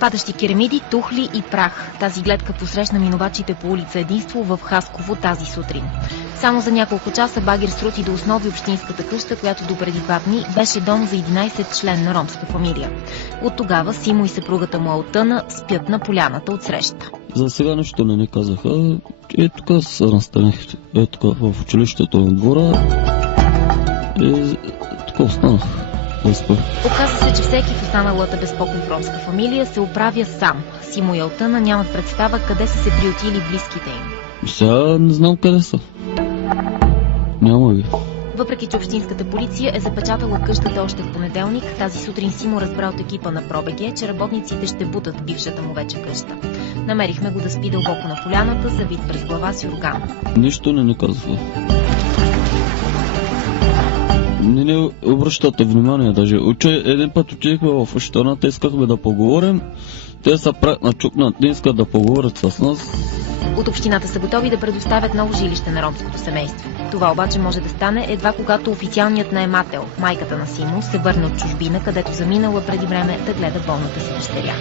Падащи керамиди, тухли и прах. Тази гледка посрещна минувачите по улица Единство в Хасково тази сутрин. Само за няколко часа багер срути до основи общинската къща, която допреди 2 дни беше дом за 11-членна ромска фамилия. От тогава Симо и съпругата му Алтъна спят на поляната отсреща. За сега нищо не ни казаха. Тук се настаних. Тук в училището на двора. Тук останах. Оказа се, че всеки в останалата безпокой в ромска фамилия се оправя сам. Симо и Алтъна нямат представа къде са се приютили близките им. Сега не знам къде са. Няма ги. Въпреки че общинската полиция е запечатала къщата още в понеделник, тази сутрин Симо разбра от екипа на ПРОБГ, че работниците ще бутат бившата му вече къща. Намерихме го да спи дълбоко на поляната, завит през глава с юрган. Нищо не ни казва. Не обръщате внимание даже. Един път отидехме в общината, искахме да поговорим. Те са правят на чукнат, не искат да поговорят с нас. От общината са готови да предоставят ново жилище на ромското семейство. Това обаче може да стане едва когато официалният наемател, майката на Симо, се върне от чужбина, където заминала преди време да гледа болната си дъщеря.